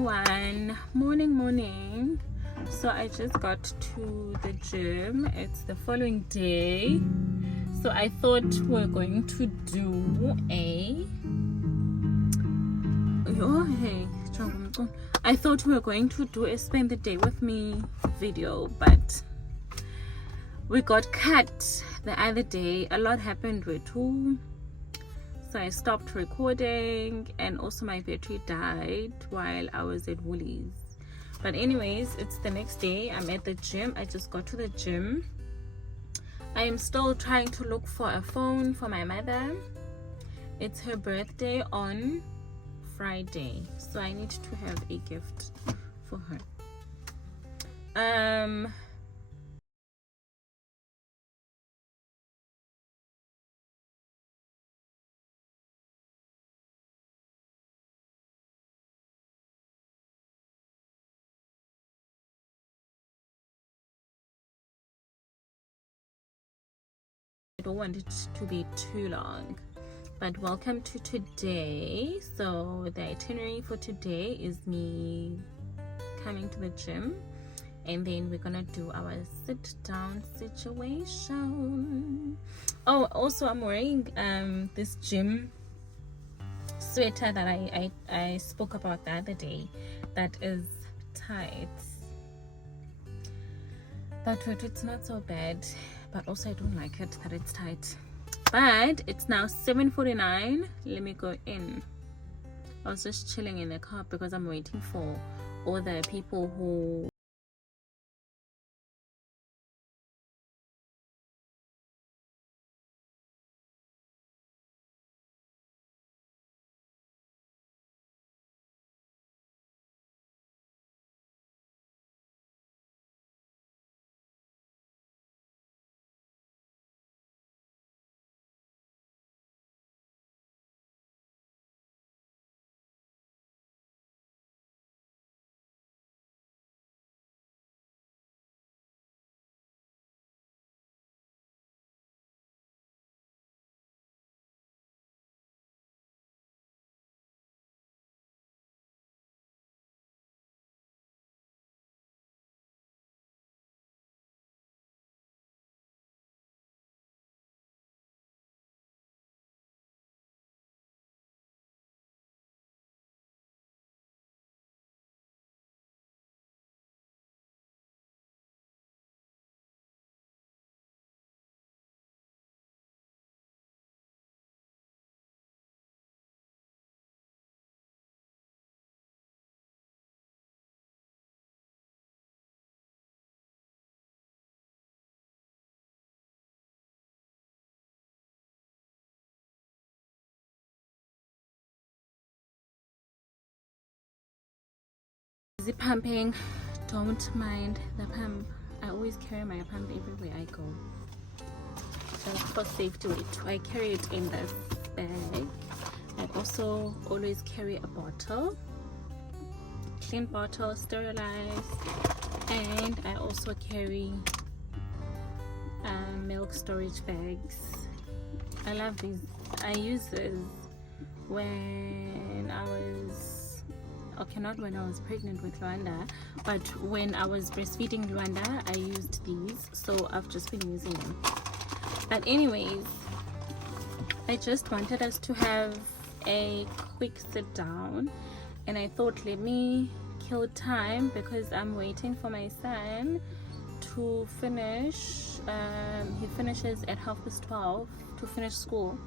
everyone, morning. So I just got to the gym. It's the following day, so I thought we're going to do a spend the day with me video, but we got cut the other day. A lot happened with too, so I stopped recording, and also my battery died while I was at Woolies. But anyways, it's the next day. I'm at the gym. I just got to the gym. I am still trying to look for a phone for my mother. It's her birthday on Friday, so I need to have a gift for her. I don't want it to be too long, but welcome to today. So the itinerary for today is me coming to the gym, and then we're gonna do our sit down situation. Oh, also I'm wearing this gym sweater that I spoke about the other day, that is tight, but it's not so bad. But also I don't like it that it's tight. But it's now 7:49. Let me go in. I was just chilling in the car because I'm waiting for all the people who busy pumping. Don't mind the pump. I always carry my pump everywhere I go, just for safety. I carry it in this bag. I also always carry a bottle, clean bottle, sterilized, and I also carry milk storage bags. I love these. I use this when I was, okay, not when I was pregnant with Luanda, but when I was breastfeeding Luanda, I used these, so I've just been using them. But anyways, I just wanted us to have a quick sit down, and I thought, let me kill time because I'm waiting for my son to finish. He finishes at 12:30 to finish school.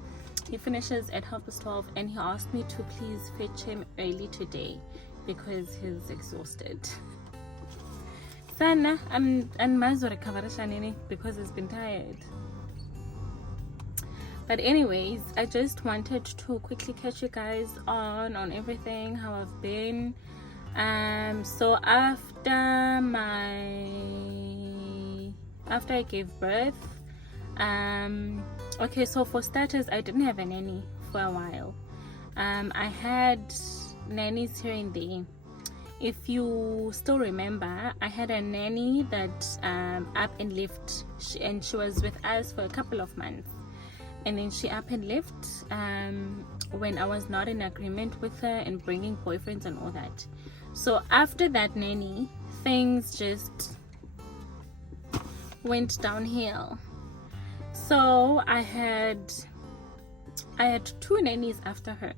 He finishes at 12:30, and he asked me to please fetch him early today because he's exhausted. Sana, I'm because he's been tired. But anyways, I just wanted to quickly catch you guys on everything, how I've been. So after I gave birth, okay, so for starters, I didn't have a nanny for a while. I had nannies here and there. If you still remember, I had a nanny that up and left, and she was with us for a couple of months, and then she up and left when I was not in agreement with her and bringing boyfriends and all that. So after that nanny, things just went downhill. So I had 2 nannies after her.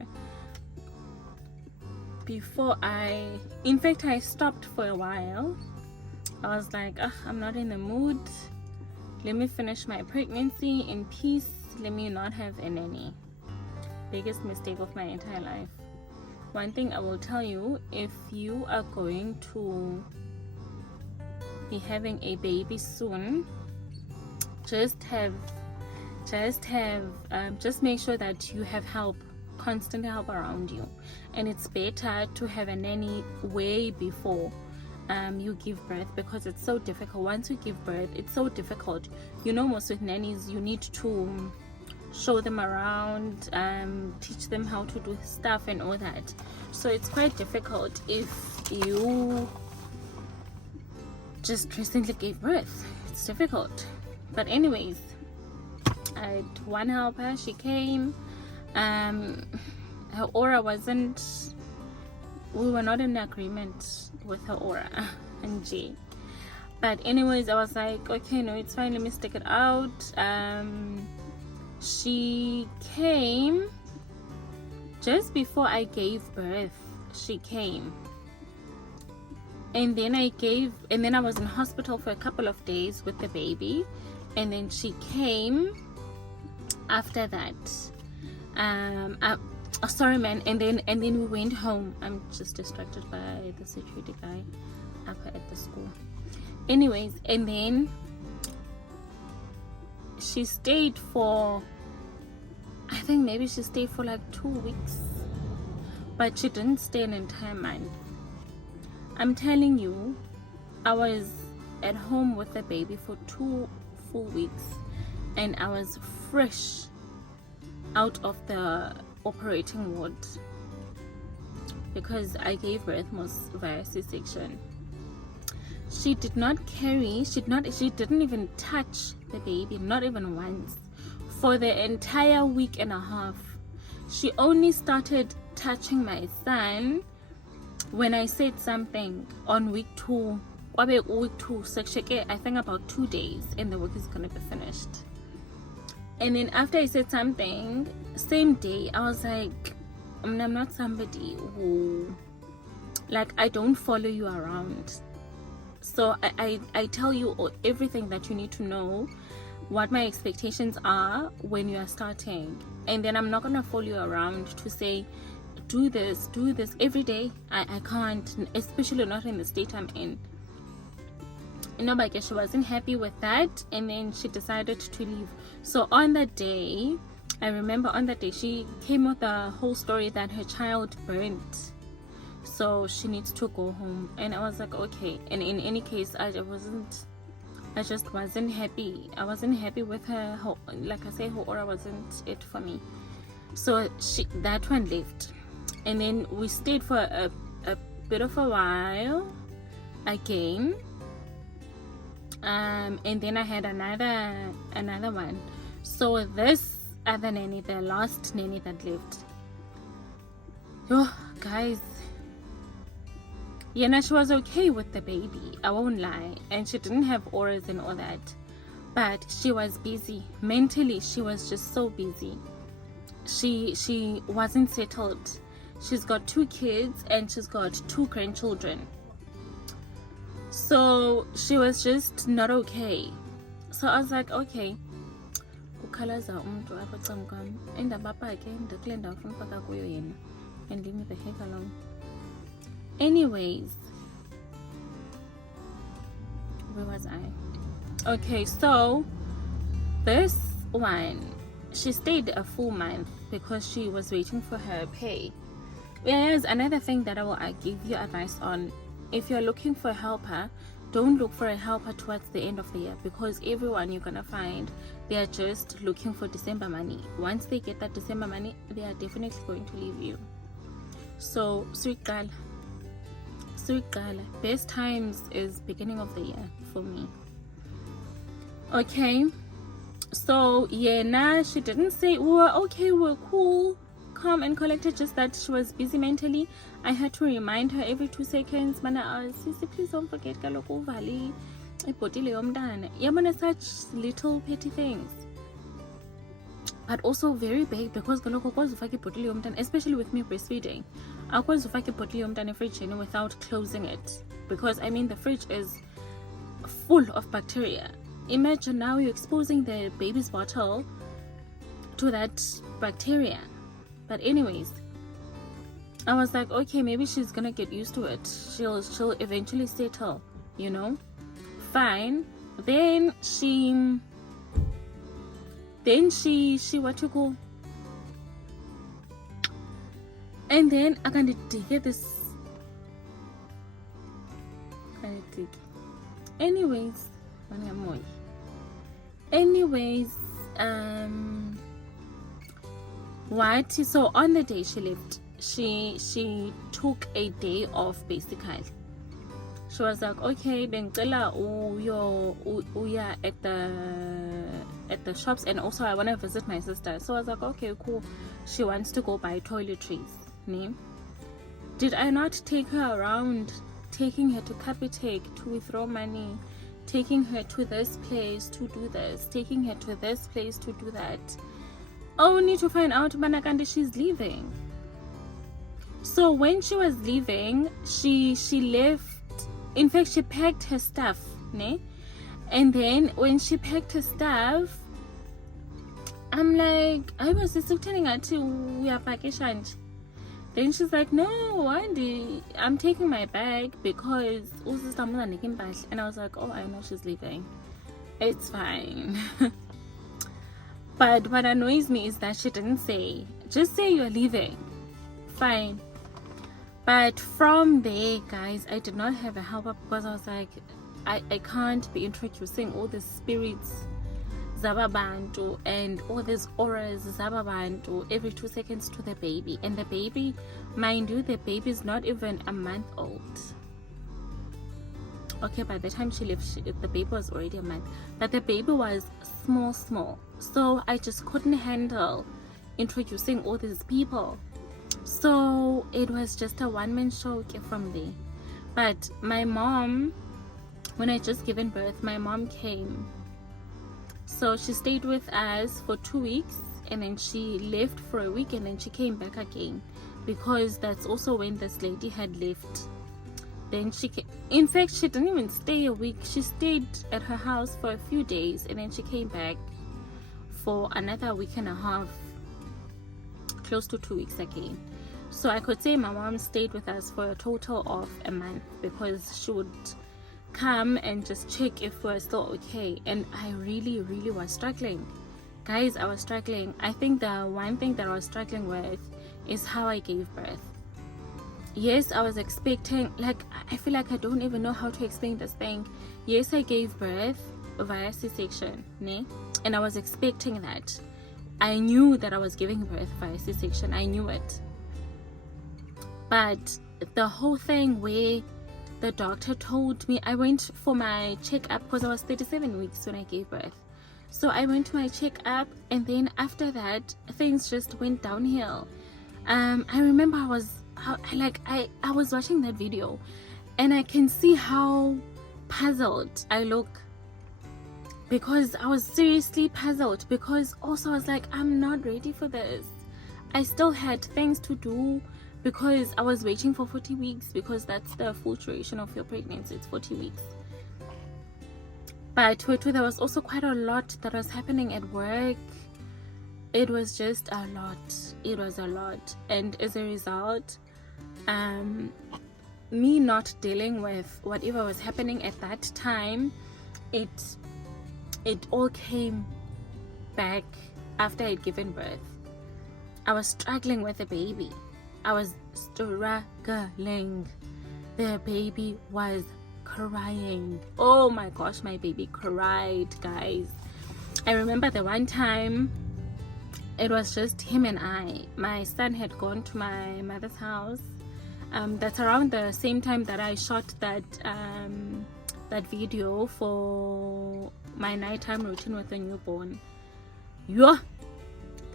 In fact, I stopped for a while. I was like, I'm not in the mood. Let me finish my pregnancy in peace. Let me not have a nanny. Biggest mistake of my entire life. One thing I will tell you, if you are going to be having a baby soon, just make sure that you have help, constant help around you. And it's better to have a nanny way before you give birth, because it's so difficult. Once you give birth, it's so difficult. Most with nannies, you need to show them around, teach them how to do stuff and all that. So it's quite difficult if you just recently gave birth. It's difficult. But anyways, I had one helper. She came. Her aura wasn't, we were not in agreement with her aura and G. But anyways, I was like, okay, no, it's fine, let me stick it out. She came just before I gave birth. She came, and then I was in hospital for a couple of days with the baby, and then she came after that. Sorry man, and then we went home. I'm just distracted by the security guy up at the school. Anyways, and then she stayed for, I think maybe she stayed for like 2 weeks, but she didn't stay an entire month. I'm telling you, I was at home with the baby for 2 full weeks, and I was fresh out of the operating ward because I gave birth most via C-section. She did not carry, she didn't even touch the baby, not even once, for the entire week and a half. She only started touching my son when I said something on week 2. Week 2, I think about 2 days, and the work is gonna be finished. And then after I said something, same day, I was like, I'm not somebody who, like, I don't follow you around. So I tell you everything that you need to know, what my expectations are when you are starting. And then I'm not gonna follow you around to say, do this every day. I can't, especially not in the state I'm in. But she wasn't happy with that, and then she decided to leave. So on that day, I remember on that day she came with the whole story that her child burnt, so she needs to go home. And I was like, okay. And in any case, I just wasn't happy. I wasn't happy with her. Like I say, her aura wasn't it for me. So that one left, and then we stayed for a bit of a while again. And then I had another one. So this other nanny, the last nanny that lived, guys, she was okay with the baby, I won't lie, and she didn't have auras and all that, but she was busy mentally. She was just so busy. She wasn't settled. She's got 2 kids and she's got 2 grandchildren. So she was just not okay. So I was like, okay, and leave me the heck alone. Anyways, where was I? Okay, so this one, she stayed a full month because she was waiting for her pay. Here's another thing that I will give you advice on. If you're looking for a helper, don't look for a helper towards the end of the year, because everyone you're gonna find, they are just looking for December money. Once they get that December money, they are definitely going to leave you. So sweet girl, best times is beginning of the year for me. Okay, so she didn't say, we're okay, we're cool, calm and collected, just that she was busy mentally. I had to remind her every 2 seconds, mana, Sisi, please don't forget kaloko vali ibhotile yomntana. Yabona, such little petty things, but also very big, because kaloko ukwazi ufaka ibhotile yomntana, especially with me breastfeeding. Akwazi ufaka ibhotile yomntana efridgini without closing it, because I mean the fridge is full of bacteria. Imagine now you're exposing the baby's bottle to that bacteria. But anyways, I was like, okay, maybe she's gonna get used to it. She'll eventually settle, you know. Fine. Then she what you call, and then I can dig this. Anyways, what? So on the day she left, she took a day off basically. She was like, okay, bengicela uya at the shops, and also I want to visit my sister. So I was like, okay, cool. She wants to go buy toiletries. Did I not take her around, taking her to Capitec to withdraw money, taking her to this place to do this, taking her to this place to do that, only to find out Manakande she's leaving? So when she was leaving, she left. In fact, she packed her stuff, and then when she packed her stuff, I'm like, I was just telling her to we are packaging. Then she's like, no, Andy, I'm taking my bag because and I was like, oh, I know she's leaving. It's fine. But what annoys me is that she didn't say, just say you're leaving. Fine. But from there, guys, I did not have a helper, because I was like, I can't be introducing all the spirits Zababantu and all these auras Zababantu every 2 seconds to the baby. And the baby, mind you, the baby is not even a month old. Okay, by the time she left, the baby was already a month, but the baby was small. So I just couldn't handle introducing all these people. So it was just a one-man show from there. But my mom, when I just given birth, my mom came. So she stayed with us for 2 weeks, and then she left for a week, and then she came back again, because that's also when this lady had left. Then she came. In fact, she didn't even stay a week. She stayed at her house for a few days, and then she came back for another week and a half, close to 2 weeks again. So I could say my mom stayed with us for a total of a month, because she would come and just check if we're still okay. And I really was struggling, guys. I was struggling. I think the one thing that I was struggling with is how I gave birth. Yes, I was expecting, like, I feel like I don't even know how to explain this thing. Yes, I gave birth via C-section, and I was expecting that. I knew that I was giving birth via C-section. I knew it. But the whole thing where the doctor told me, I went for my checkup, because I was 37 weeks when I gave birth. So I went to my checkup, and then after that, things just went downhill. I remember I was watching that video, and I can see how puzzled I look, because I was seriously puzzled, because also I was like, I'm not ready for this. I still had things to do, because I was waiting for 40 weeks, because that's the full duration of your pregnancy. It's 40 weeks. But there was also quite a lot that was happening at work. It was just a lot. It was a lot. And as a result, me not dealing with whatever was happening at that time, it all came back after I'd given birth. I was struggling with the baby. I was struggling. The baby was crying. Oh my gosh, my baby cried, guys. I remember the one time, it was just him and I. My son had gone to my mother's house. That's around the same time that I shot that video for my nighttime routine with a newborn.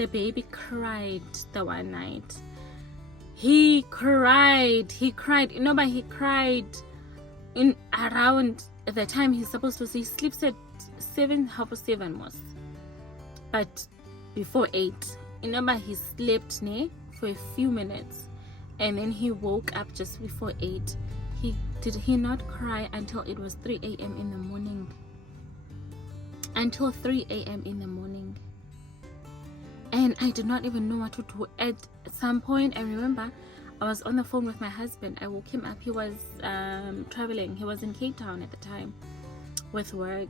The baby cried the one night. He cried. You know, but he cried in around the time he's supposed to sleep. He sleeps at 7, 7:30 most. But before 8. You know, but he slept for a few minutes. And then he woke up just before 8. Did he not cry until it was 3 a.m. in the morning? Until 3 a.m. in the morning. And I did not even know what to do. At some point, I remember I was on the phone with my husband. I woke him up. He was traveling. He was in Cape Town at the time with work.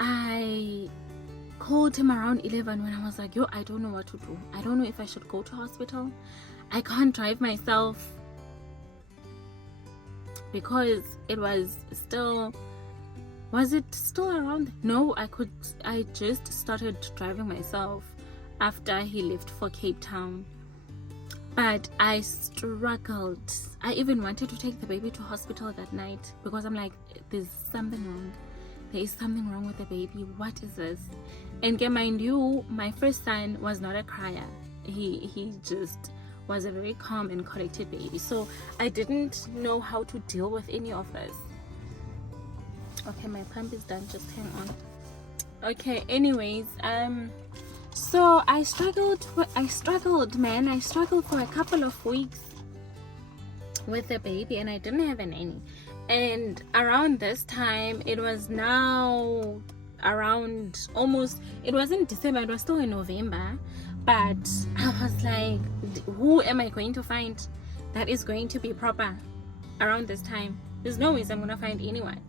I called him around 11 when I was like, yo, I don't know what to do. I don't know if I should go to hospital. I can't drive myself. Because it was still... Was it still around? No, I just started driving myself after he left for Cape Town. But I struggled. I even wanted to take the baby to hospital that night because I'm like, there's something wrong. There is something wrong with the baby. What is this? And mind you, my first son was not a crier. He just was a very calm and collected baby. So I didn't know how to deal with any of this. Okay, my pump is done. Just hang on. Okay, anyways, so I struggled, man. I struggled for a couple of weeks with the baby, and I didn't have a nanny. And around this time, it was now around almost, it wasn't December, it was still in November. But I was like, who am I going to find that is going to be proper around this time? There's no ways I'm going to find anyone.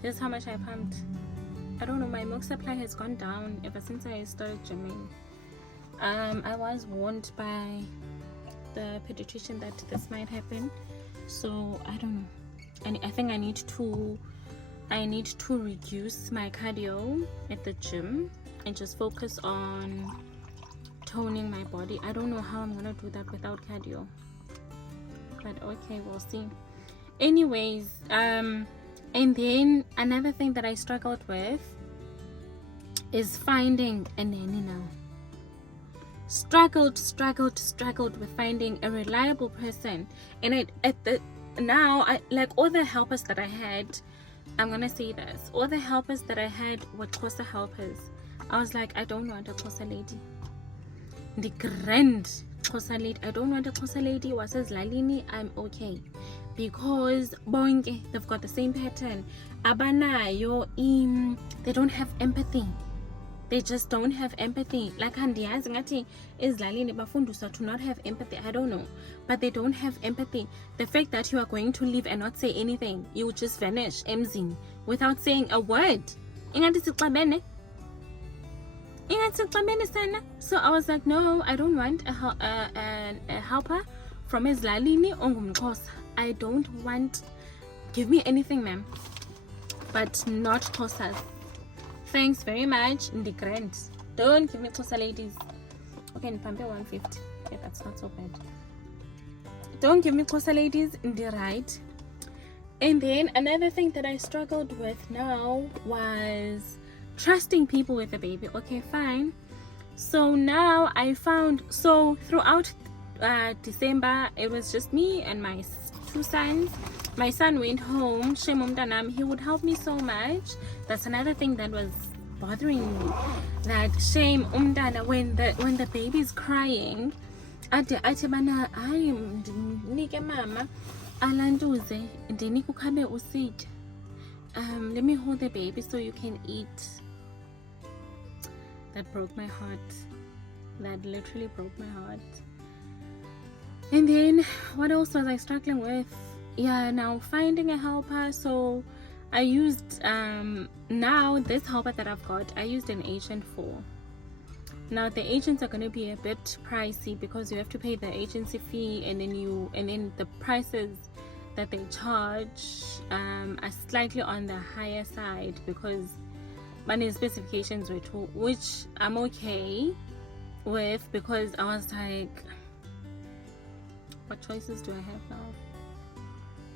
This is how much I pumped. I don't know, my milk supply has gone down ever since I started gymming. I was warned by the pediatrician that this might happen, so I don't know. And I think I need to reduce my cardio at the gym and just focus on toning my body. I don't know how I'm gonna do that without cardio, but okay, we'll see. Anyways, and then another thing that I struggled with is finding a nanny now. Struggled with finding a reliable person. And I like all the helpers that I had, I'm gonna say this, all the helpers that I had were Xhosa helpers. I was like, I don't want a Xhosa lady. The grand Xhosa lady. I don't want a Xhosa lady. Wasezilalini, I'm okay. Because bonke, they've got the same pattern. Abanayo, they don't have empathy. They just don't have empathy. Like andiyazi ngathi ezilalini bafundiswa to not have empathy. I don't know, but they don't have empathy. The fact that you are going to leave and not say anything, you would just vanish emzini without saying a word. Ingathi sixabene. So I was like, no, I don't want a helper from ezilalini ongumXhosa. I don't want, give me anything, ma'am, but not Xhosas. Thanks very much. Ndi grand. Don't give me Xhosa ladies. Okay, Nipampe 150. Okay, that's not so bad. Don't give me Xhosa ladies. Ndi right. And then another thing that I struggled with now was trusting people with a baby. Okay, fine. So now I found, so throughout December, it was just me and my 2 sons. My son went home. Shame umntanam, he would help me so much. That's another thing that was bothering me. That shame umntana, when the baby is crying, ade bana hayi ndinike mama alantuze ndinike ukhabe usitya. Let me hold the baby so you can eat. That broke my heart. That literally broke my heart. And then what else was I struggling with? Yeah, now finding a helper. So I used now this helper that I've got, I used an agent for. Now the agents are going to be a bit pricey because you have to pay the agency fee, and then the prices that they charge are slightly on the higher side because money specifications were too, which I'm okay with because I was like, what choices do I have now?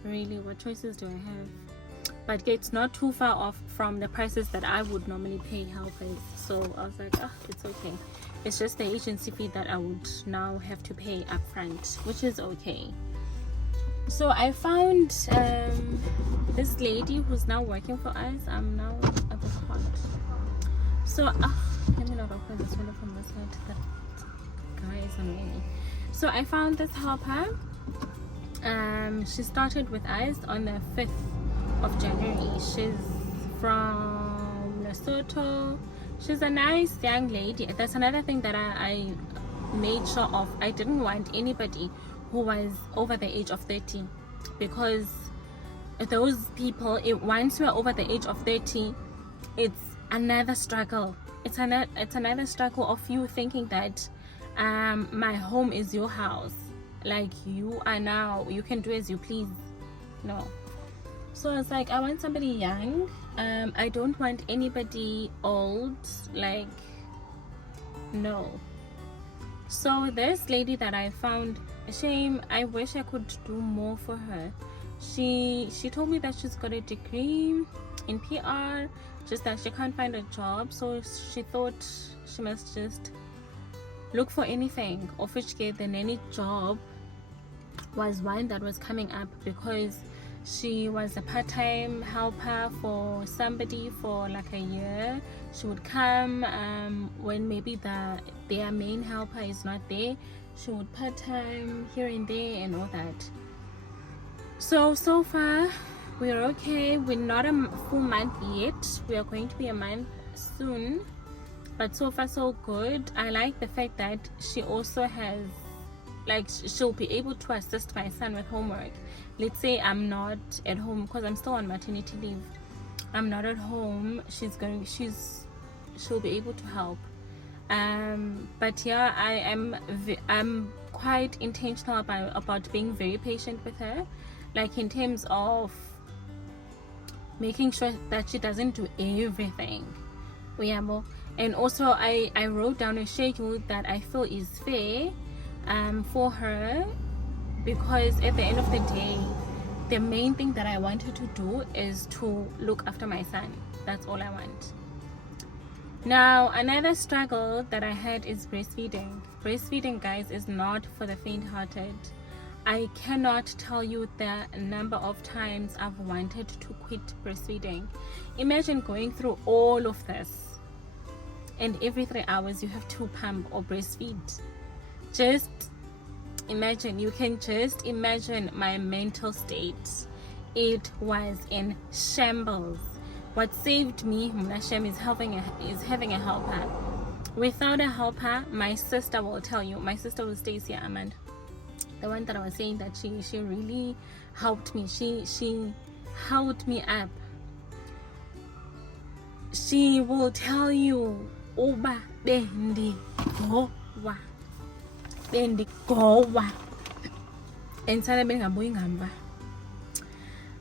Really, what choices do I have? But it's not too far off from the prices that I would normally pay helpers. So I was like, it's okay. It's just the agency fee that I would now have to pay upfront, which is okay. So I found this lady who's now working for us. I'm now at the hot. So let me not open this window from this side. That guy is annoying me. So I found this helper. She started with us on the 5th of January. She's from Lesotho. She's a nice young lady. That's another thing that I made sure of. I didn't want anybody who was over the age of 30, because those people, once you're over the age of 30, it's another struggle. It's another struggle of you thinking that my home is your house, like you are now, you can do as you please. No. So it's like, I want somebody young. I don't want anybody old, like, no. So this lady that I found, shame, I wish I could do more for her. She told me that she's got a degree in PR, just that she can't find a job, so she thought she must just look for anything, of which the nanny job was one that was coming up, because she was a part-time helper for somebody for like a year. She would come when maybe their main helper is not there. She would part-time here and there and all that. So far we're okay. We're not a full month yet. We are going to be a month soon, but so far so good. I like the fact that she also has, like, she'll be able to assist my son with homework. Let's say I'm not at home, because I'm still on maternity leave. I'm not at home. She'll be able to help. But yeah, I'm quite intentional about being very patient with her, like in terms of making sure that she doesn't do everything. And also I wrote down a schedule that I feel is fair for her, because at the end of the day, the main thing that I want her to do is to look after my son. That's all I want. Now, another struggle that I had is breastfeeding. Breastfeeding, guys, is not for the faint-hearted. I cannot tell you the number of times I've wanted to quit breastfeeding. Imagine going through all of this, and every 3 hours you have to pump or breastfeed. Just imagine, you can just imagine my mental state. It was in shambles. What saved me, Munashem, is having a helper. Without a helper, my sister will tell you, my sister will stay here, Amanda, the one that I was saying that she really helped me. She held me up. She will tell you, Oba bendi gowa, bendi gowa, and sana bengabuyi ngamba.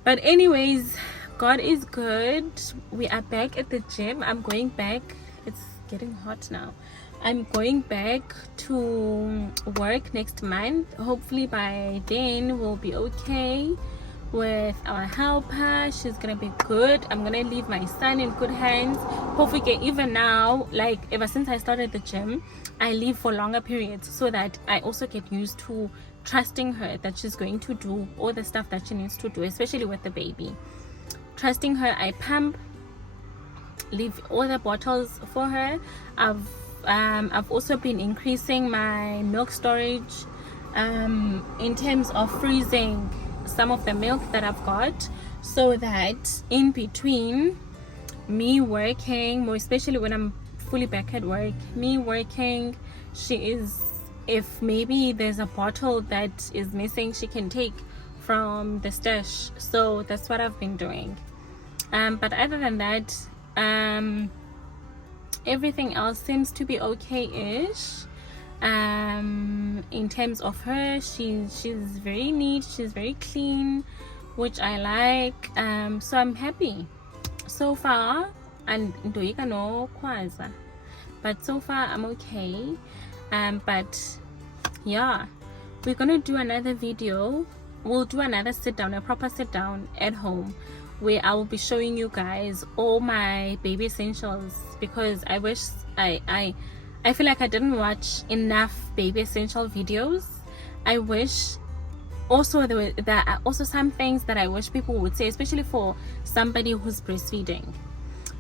But anyways, God is good. We are back at the gym. I'm going back. It's getting hot now. I'm going back to work next month. Hopefully by then we'll be okay with our helper. She's gonna be good. I'm gonna leave my son in good hands. Hopefully, even now, like ever since I started the gym, I leave for longer periods so that I also get used to trusting her that she's going to do all the stuff that she needs to do, especially with the baby. Trusting her, I pump, leave all the bottles for her. I've also been increasing my milk storage in terms of freezing some of the milk that I've got, so that in between me working, more especially when I'm fully back at work, me working, if maybe there's a bottle that is missing, she can take from the stash. So that's what I've been doing. But other than that, everything else seems to be okay-ish. In terms of her, she's very neat, she's very clean, which I like. So I'm happy so far, and but so far I'm okay. But yeah, we're gonna do another video. We'll do another sit down, a proper sit down at home, where I will be showing you guys all my baby essentials, because I wish I I feel like I didn't watch enough baby essential videos. I wish also there are also some things that I wish people would say, especially for somebody who's breastfeeding.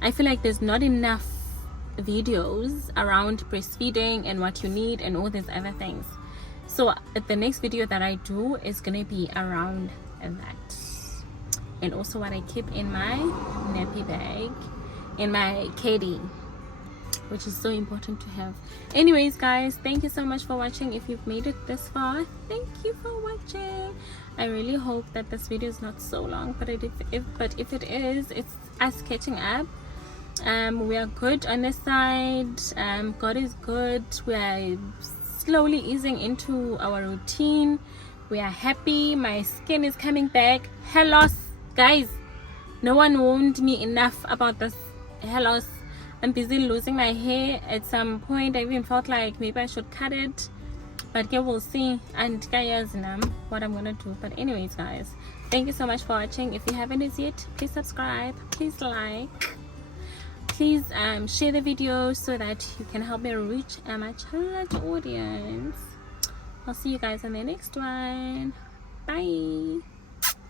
I feel like there's not enough videos around breastfeeding and what you need and all these other things. So the next video that I do is gonna be around that, and also what I keep in my nappy bag, in my caddy, which is so important to have. Anyways guys, thank you so much for watching. If you've made it this far, thank you for watching. I really hope that this video is not so long, but if it is, it's us catching up. We are good on this side. God is good. We are slowly easing into our routine. We are happy. My skin is coming back. Hair loss, guys, no one warned me enough about this hair loss. I'm busy losing my hair. At some point I even felt like maybe I should cut it, but yeah, we'll see. And guys, what I'm gonna do. But anyways guys, thank you so much for watching. If you haven't yet, please subscribe, please like, please share the video so that you can help me reach a much larger audience. I'll see you guys in the next one. Bye.